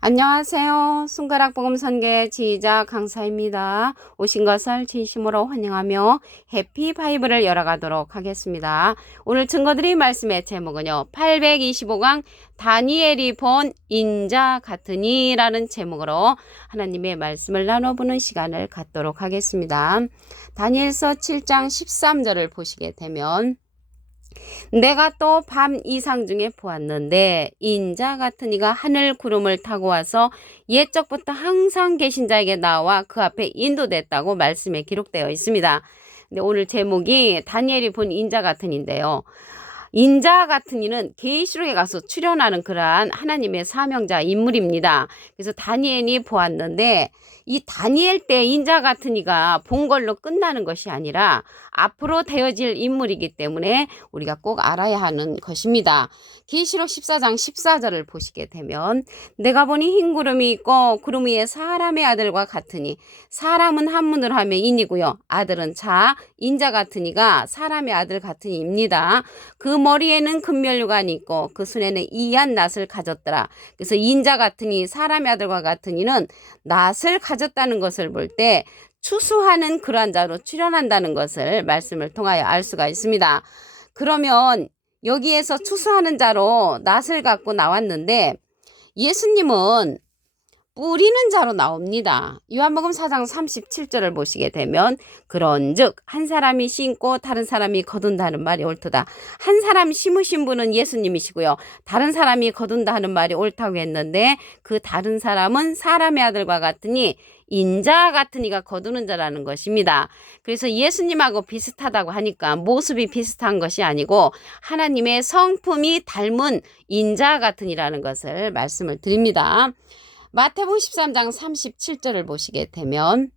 안녕하세요. 손가락 복음 선교의 지휘자 강사입니다. 오신 것을 진심으로 환영하며 해피 바이블을 열어가도록 하겠습니다. 오늘 증거드릴 말씀의 제목은요. 825강 다니엘이 본 인자 같으니 라는 제목으로 하나님의 말씀을 나눠보는 시간을 갖도록 하겠습니다. 다니엘서 7장 13절을 보시게 되면 내가 또 밤 이상 중에 보았는데 인자 같은 이가 하늘 구름을 타고 와서 옛적부터 항상 계신 자에게 나와 그 앞에 인도됐다고 말씀에 기록되어 있습니다. 근데 오늘 제목이 다니엘이 본 인자 같은 인데요. 인자 같은 이는 계시록에 가서 출현하는 그러한 하나님의 사명자 인물입니다. 그래서 다니엘이 보았는데 이 다니엘 때 인자 같은 이가 본 걸로 끝나는 것이 아니라 앞으로 되어질 인물이기 때문에 우리가 꼭 알아야 하는 것입니다. 계시록 14장 14절을 보시게 되면 내가 보니 흰 구름이 있고 구름 위에 사람의 아들과 같으니 사람은 한문으로 하면 인이고요. 아들은 자, 인자 같은 이가 사람의 아들 같은 이입니다. 그 머리에는 금면류관이 있고 그 손에는 이한 낫을 가졌더라. 그래서 인자 같은 이 사람의 아들과 같은 이는 낫을 가졌다는 것을 볼 때 추수하는 그러한 자로 출현한다는 것을 말씀을 통하여 알 수가 있습니다. 그러면 여기에서 추수하는 자로 낫을 갖고 나왔는데 예수님은 뿌리는 자로 나옵니다. 요한복음 4장 37절을 보시게 되면 그런즉 한 사람이 심고 다른 사람이 거둔다 하는 말이 옳도다. 한 사람 심으신 분은 예수님이시고요. 다른 사람이 거둔다 하는 말이 옳다고 했는데 그 다른 사람은 사람의 아들과 같으니 인자 같은 이가 거두는 자라는 것입니다. 그래서 예수님하고 비슷하다고 하니까 모습이 비슷한 것이 아니고 하나님의 성품이 닮은 인자 같은 이라는 것을 말씀을 드립니다. 마태복음 13장 37절을 보시게 되면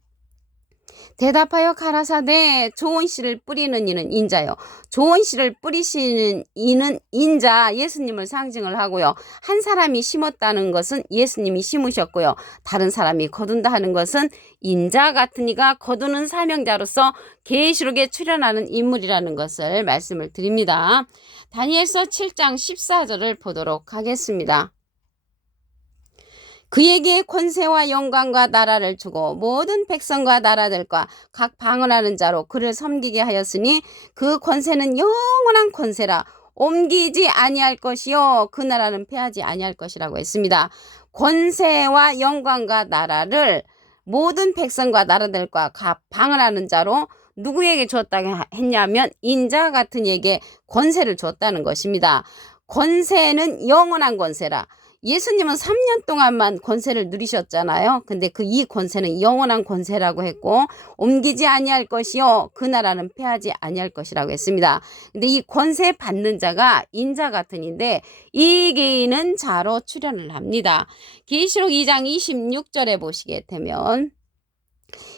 대답하여 가라사대 좋은 씨를 뿌리는 이는 인자요. 좋은 씨를 뿌리시는 이는 인자, 예수님을 상징을 하고요. 한 사람이 심었다는 것은 예수님이 심으셨고요. 다른 사람이 거둔다 하는 것은 인자 같은 이가 거두는 사명자로서 계시록에 출현하는 인물이라는 것을 말씀을 드립니다. 다니엘서 7장 14절을 보도록 하겠습니다. 그에게 권세와 영광과 나라를 주고 모든 백성과 나라들과 각 방언하는 자로 그를 섬기게 하였으니 그 권세는 영원한 권세라 옮기지 아니할 것이요 그 나라는 패하지 아니할 것이라고 했습니다. 권세와 영광과 나라를 모든 백성과 나라들과 각 방언하는 자로 누구에게 줬다고 했냐면 인자 같은 이에게 권세를 줬다는 것입니다. 권세는 영원한 권세라. 예수님은 3년 동안만 권세를 누리셨잖아요. 근데 이 권세는 영원한 권세라고 했고 옮기지 아니할 것이요 그 나라는 패하지 아니할 것이라고 했습니다. 근데 이 권세 받는 자가 인자 같은 인데 이기는 자로 출현을 합니다. 계시록 2장 26절에 보시게 되면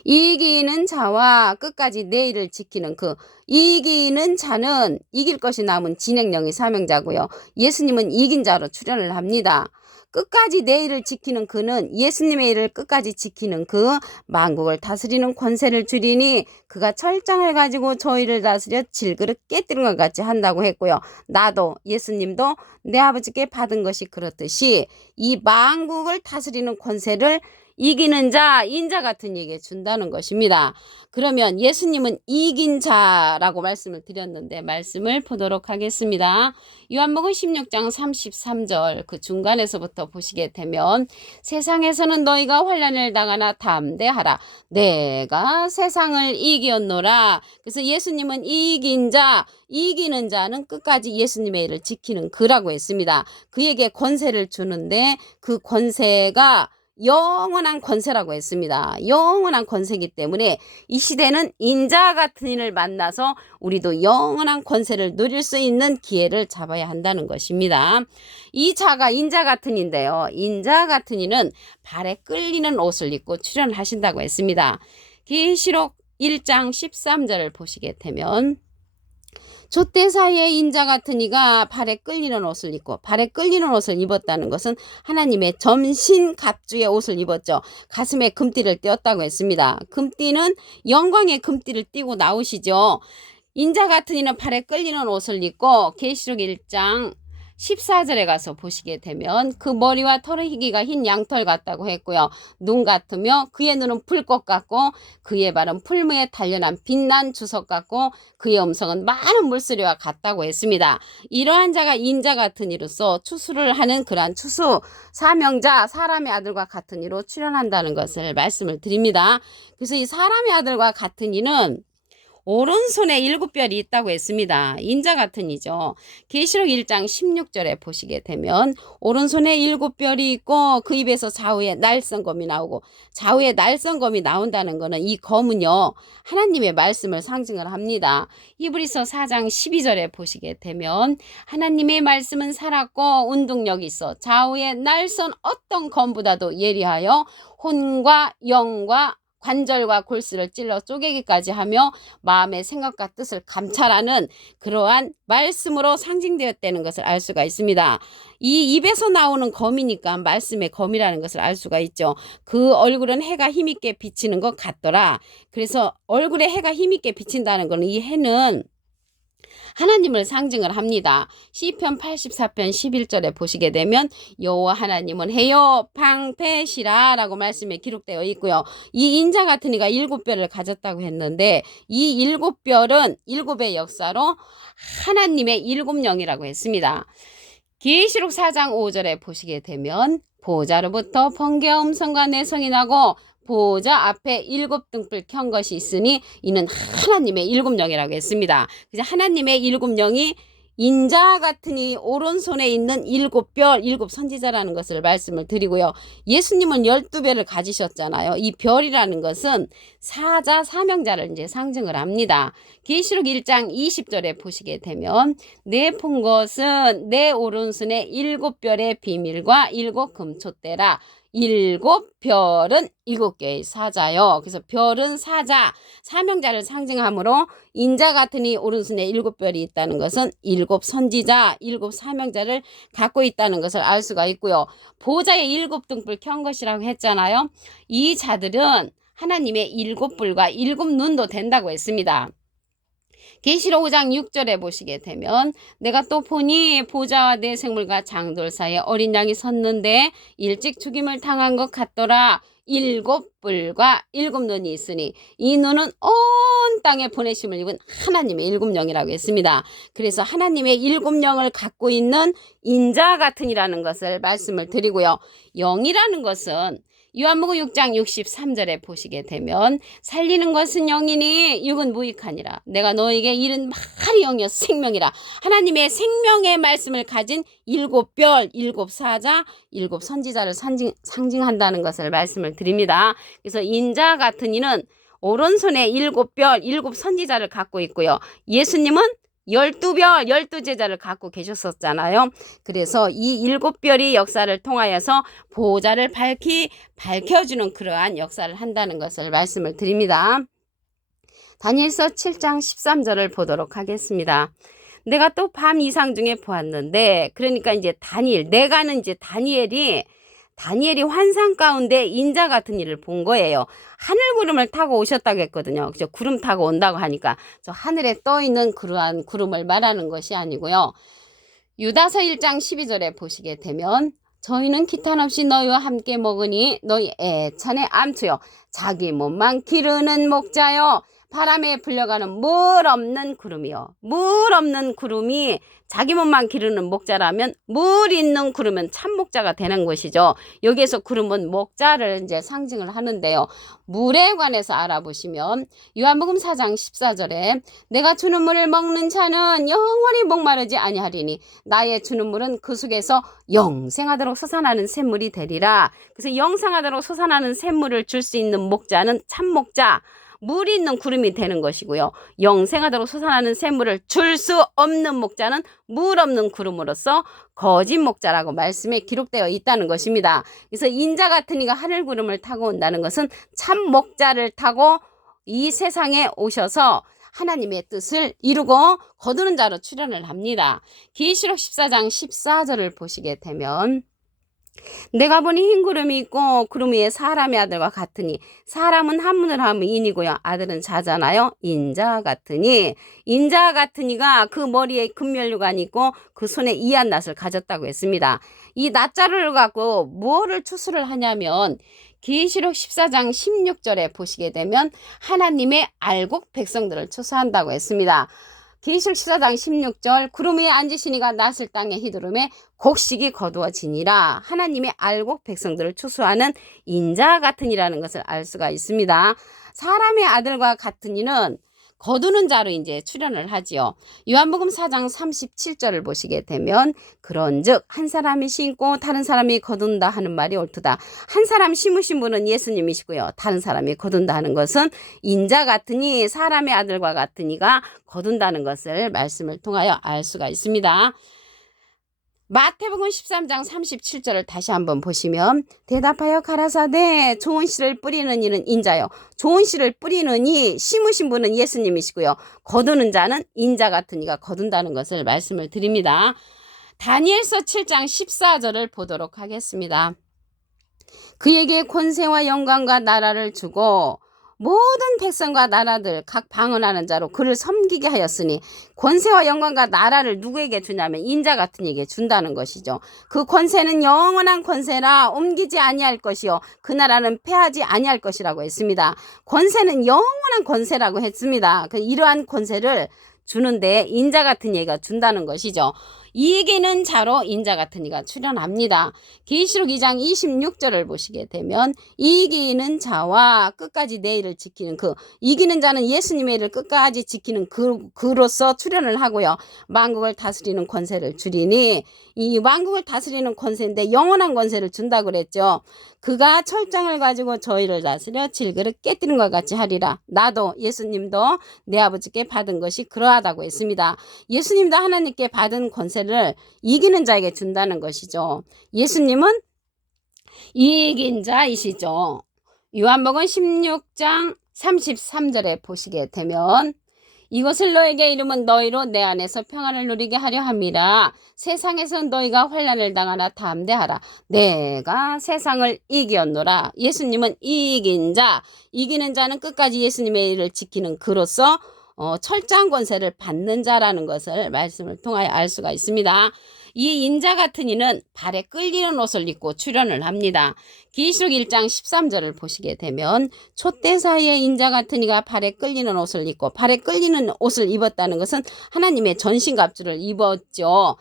이기는 자와 끝까지 내일을 지키는 그 이기는 자는 이길 것이 남은 진행령의 사명자고요. 예수님은 이긴 자로 출현을 합니다. 끝까지 내일을 지키는 그는 예수님의 일을 끝까지 지키는 그 만국을 다스리는 권세를 주리니 그가 철장을 가지고 저희를 다스려 질그릇 깨뜨린 것 같이 한다고 했고요. 나도 예수님도 내 아버지께 받은 것이 그렇듯이 이 만국을 다스리는 권세를 이기는 자, 인자 같은 이에게 준다는 것입니다. 그러면 예수님은 이긴 자라고 말씀을 드렸는데 말씀을 보도록 하겠습니다. 요한복음 16장 33절 그 중간에서부터 보시게 되면 세상에서는 너희가 환난을 당하나 담대하라. 내가 세상을 이겼노라. 그래서 예수님은 이긴 자, 이기는 자는 끝까지 예수님의 일을 지키는 그라고 했습니다. 그에게 권세를 주는데 그 권세가 영원한 권세라고 했습니다. 영원한 권세이기 때문에 이 시대는 인자 같은 이를 만나서 우리도 영원한 권세를 누릴 수 있는 기회를 잡아야 한다는 것입니다. 이 자가 인자 같은 이인데요. 인자 같은 이는 발에 끌리는 옷을 입고 출현하신다고 했습니다. 계시록 1장 13절을 보시게 되면 촛대 사이에 인자 같은 이가 발에 끌리는 옷을 입고 발에 끌리는 옷을 입었다는 것은 하나님의 점신 갑주의 옷을 입었죠. 가슴에 금띠를 띄었다고 했습니다. 금띠는 영광의 금띠를 띄고 나오시죠. 인자 같은 이는 발에 끌리는 옷을 입고 계시록 1장 14절에 가서 보시게 되면 그 머리와 털의 희기가 흰 양털 같다고 했고요. 눈 같으며 그의 눈은 불꽃 같고 그의 발은 풀무에 단련한 빛난 주석 같고 그의 음성은 많은 물소리와 같다고 했습니다. 이러한 자가 인자 같은 이로서 추수를 하는 그러한 추수 사명자 사람의 아들과 같은 이로 출현한다는 것을 말씀을 드립니다. 그래서 이 사람의 아들과 같은 이는 오른손에 7별이 있다고 했습니다. 인자 같은 이죠. 계시록 1장 16절에 보시게 되면 오른손에 7별이 있고 그 입에서 좌우에 날성검이 나오고 좌우에 날성검이 나온다는 것은 이 검은요 하나님의 말씀을 상징을 합니다. 히브리서 4장 12절에 보시게 되면 하나님의 말씀은 살았고 운동력이 있어 좌우에 날선 어떤 검보다도 예리하여 혼과 영과 관절과 골수를 찔러 쪼개기까지 하며 마음의 생각과 뜻을 감찰하는 그러한 말씀으로 상징되었다는 것을 알 수가 있습니다. 이 입에서 나오는 검이니까 말씀의 검이라는 것을 알 수가 있죠. 그 얼굴은 해가 힘있게 비치는 것 같더라. 그래서 얼굴에 해가 힘있게 비친다는 것은 이 해는 하나님을 상징을 합니다. 시편 84편 11절에 보시게 되면 여호와 하나님은 해요 방패시라 라고 말씀에 기록되어 있고요. 이 인자 같은 이가 7별을 가졌다고 했는데 이 7별은 7의 역사로 하나님의 7영이라고 했습니다. 계시록 4장 5절에 보시게 되면 보좌로부터 번개와 음성과 내성이 나고 보좌 앞에 7등불 켠 것이 있으니 이는 하나님의 7영이라고 했습니다. 그래서 하나님의 7영이 인자 같은 이 오른손에 있는 7별, 7선지자라는 것을 말씀을 드리고요. 예수님은 12별을 가지셨잖아요. 이 별이라는 것은 사자, 사명자를 이제 상징을 합니다. 계시록 1장 20절에 보시게 되면 내 본 것은 내 오른손에 7별의 비밀과 7금초대라. 7별은 7개의 사자요. 그래서 별은 사자, 사명자를 상징하므로 인자 같은 이 오른손에 7별이 있다는 것은 7선지자, 7사명자를 갖고 있다는 것을 알 수가 있고요. 보좌에 7등불 켠 것이라고 했잖아요. 이 자들은 하나님의 7불과 7눈도 된다고 했습니다. 계시록 5장 6절에 보시게 되면 내가 또 보니 보좌와 내 생물과 장돌 사이에 어린 양이 섰는데 일찍 죽임을 당한 것 같더라. 7불과 7눈이 있으니 이 눈은 온 땅에 보내심을 입은 하나님의 7영이라고 했습니다. 그래서 하나님의 7영을 갖고 있는 인자 같은이라는 것을 말씀을 드리고요. 영이라는 것은 요한복음 6장 63절에 보시게 되면 살리는 것은 영이니 육은 무익하니라. 내가 너에게 이른 말이 영이여 생명이라. 하나님의 생명의 말씀을 가진 7별, 7사자, 7선지자를 상징한다는 것을 말씀을 드립니다. 그래서 인자 같은 이는 오른손에 7별, 7선지자를 갖고 있고요. 예수님은 12별, 12제자를 갖고 계셨었잖아요. 그래서 이 7별이 역사를 통하여서 보호자를 밝혀주는 그러한 역사를 한다는 것을 말씀을 드립니다. 다니엘서 7장 13절을 보도록 하겠습니다. 내가 또 밤 이상 중에 보았는데, 그러니까 이제 내가는 이제 다니엘이 환상 가운데 인자 같은 일을 본 거예요. 하늘 구름을 타고 오셨다고 했거든요. 그죠? 구름 타고 온다고 하니까 저 하늘에 떠 있는 그러한 구름을 말하는 것이 아니고요. 유다서 1장 12절에 보시게 되면 저희는 기탄 없이 너희와 함께 먹으니 너희 애찬의 암투요 자기 몸만 기르는 목자요 바람에 불려가는 물 없는 구름이요. 물 없는 구름이 자기 몸만 기르는 목자라면 물 있는 구름은 참 목자가 되는 것이죠. 여기에서 구름은 목자를 이제 상징을 하는데요. 물에 관해서 알아보시면 요한복음 4장 14절에 내가 주는 물을 먹는 자는 영원히 목마르지 아니하리니 나의 주는 물은 그 속에서 영생하도록 솟아나는 샘물이 되리라. 그래서 영생하도록 솟아나는 샘물을 줄 수 있는 목자는 참 목자. 물이 있는 구름이 되는 것이고요. 영생하도록 솟아나는 샘물을 줄 수 없는 목자는 물 없는 구름으로서 거짓 목자라고 말씀에 기록되어 있다는 것입니다. 그래서 인자 같은 이가 하늘 구름을 타고 온다는 것은 참 목자를 타고 이 세상에 오셔서 하나님의 뜻을 이루고 거두는 자로 출현을 합니다. 계시록 14장 14절을 보시게 되면 내가 보니 흰 구름이 있고 구름 위에 사람의 아들과 같으니 사람은 한문을 하면 인이고요. 아들은 자잖아요. 인자 같으니 인자 같으니가 그 머리에 금면류관이 있고 그 손에 이한낫을 가졌다고 했습니다. 이 낫자를 갖고 뭐를 추수를 하냐면 계시록 14장 16절에 보시게 되면 하나님의 알곡 백성들을 추수한다고 했습니다. 계시록 14장 16절 구름 위에 앉으시니가 낫을 땅에 휘두르매 곡식이 거두어지니라. 하나님의 알곡 백성들을 추수하는 인자 같으니라는 것을 알 수가 있습니다. 사람의 아들과 같으니는 거두는 자로 이제 출현을 하지요. 요한복음 4장 37절을 보시게 되면 그런즉 한 사람이 심고 다른 사람이 거둔다 하는 말이 옳도다. 한 사람 심으신 분은 예수님이시고요. 다른 사람이 거둔다 하는 것은 인자 같으니 사람의 아들과 같으니가 거둔다는 것을 말씀을 통하여 알 수가 있습니다. 마태복음 13장 37절을 다시 한번 보시면 대답하여 가라사대 좋은 씨를 뿌리는 이는 인자요 좋은 씨를 뿌리는 이 심으신 분은 예수님이시고요. 거두는 자는 인자 같은 이가 거둔다는 것을 말씀을 드립니다. 다니엘서 7장 14절을 보도록 하겠습니다. 그에게 권세와 영광과 나라를 주고 모든 백성과 나라들 각 방언하는 자로 그를 섬기게 하였으니 권세와 영광과 나라를 누구에게 주냐면 인자 같은 이에게 준다는 것이죠. 그 권세는 영원한 권세라 옮기지 아니할 것이요 그 나라는 패하지 아니할 것이라고 했습니다. 권세는 영원한 권세라고 했습니다. 이러한 권세를 주는데 인자 같은 이가 준다는 것이죠. 이에게는 자로 인자 같은 이가 출현합니다. 계시록 2장 26절을 보시게 되면 이기는 자와 끝까지 내 일을 지키는 이기는 자는 예수님의 일을 끝까지 지키는 그로서 출현을 하고요. 만국을 다스리는 권세를 주리니 이 만국을 다스리는 권세인데 영원한 권세를 준다고 그랬죠. 그가 철장을 가지고 저희를 다스려 질그릇 깨뜨리는 것 같이 하리라. 나도 예수님도 내 아버지께 받은 것이 그러하다고 했습니다. 예수님도 하나님께 받은 권세를 이기는 자에게 준다는 것이죠. 예수님은 이긴 자이시죠. 요한복음 16장 33절에 보시게 되면 이것을 너에게 이름은 너희로 내 안에서 평안을 누리게 하려 함이라. 세상에서 너희가 환난을 당하나 담대하라. 내가 세상을 이겼노라. 예수님은 이긴 자, 이기는 자는 끝까지 예수님의 일을 지키는 그로서 철저한 권세를 받는 자라는 것을 말씀을 통하여 알 수가 있습니다. 이 인자 같은 이는 발에 끌리는 옷을 입고 출현을 합니다. 계시록 1장 13절을 보시게 되면 촛대 사이에 인자 같은 이가 발에 끌리는 옷을 입고 발에 끌리는 옷을 입었다는 것은 하나님의 전신갑주를 입었죠.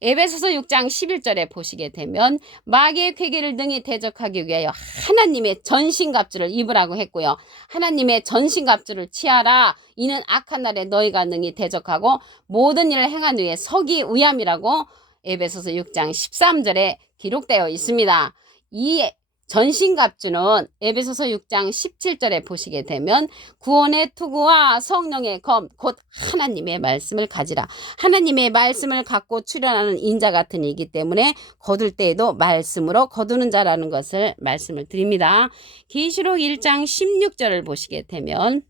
에베소서 6장 11절에 보시게 되면 마귀의 쾌계를 등이 대적하기 위하여 하나님의 전신갑주를 입으라고 했고요. 하나님의 전신갑주를 취하라. 이는 악한 날에 너희가 능히 대적하고 모든 일을 행한 후에 서기 위함이라고 에베소서 6장 13절에 기록되어 있습니다. 이 전신갑주는 에베소서 6장 17절에 보시게 되면 구원의 투구와 성령의 검 곧 하나님의 말씀을 가지라. 하나님의 말씀을 갖고 출현하는 인자 같은 이기 때문에 거둘 때에도 말씀으로 거두는 자라는 것을 말씀을 드립니다. 계시록 1장 16절을 보시게 되면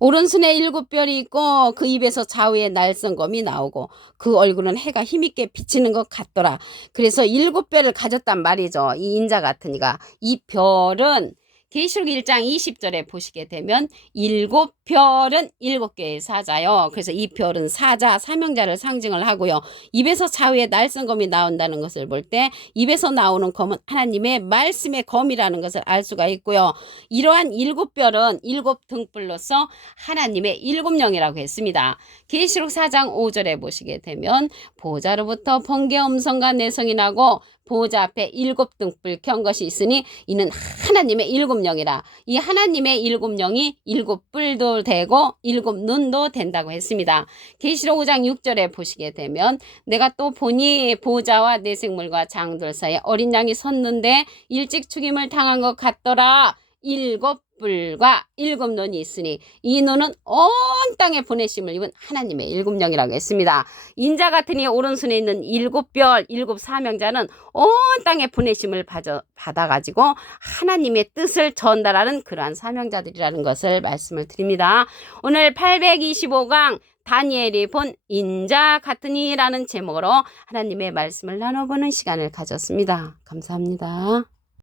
오른손에 7별이 있고 그 입에서 좌우에 날성검이 나오고 그 얼굴은 해가 힘있게 비치는 것 같더라. 그래서 7별을 가졌단 말이죠. 이 인자 같은 이가. 이 별은 계시록 1장 20절에 보시게 되면 7별은 7개의 사자요. 그래서 이 별은 사자, 사명자를 상징을 하고요. 입에서 좌우에 날성검이 나온다는 것을 볼 때 입에서 나오는 검은 하나님의 말씀의 검이라는 것을 알 수가 있고요. 이러한 7별은 7등불로서 하나님의 7영이라고 했습니다. 계시록 4장 5절에 보시게 되면 보좌로부터 번개 음성과 내성이 나고 보좌 앞에 7등불 켠 것이 있으니 이는 하나님의 7영이라. 이 하나님의 7영이 7뿔도 되고 7눈도 된다고 했습니다. 계시록 5장 6절에 보시게 되면 내가 또 보니 보좌와 내생물과 장들 사이에 어린 양이 섰는데 일찍 죽임을 당한 것 같더라. 7 뿔과 7눈이 있으니 이 눈은 온 땅에 보내심을 입은 하나님의 7영이라고 했습니다. 인자 같으니 오른손에 있는 7별 7사명자는 온 땅에 보내심을 받아가지고 하나님의 뜻을 전달하는 그러한 사명자들이라는 것을 말씀을 드립니다. 오늘 825강 다니엘이 본 인자 같으니라는 제목으로 하나님의 말씀을 나눠보는 시간을 가졌습니다. 감사합니다.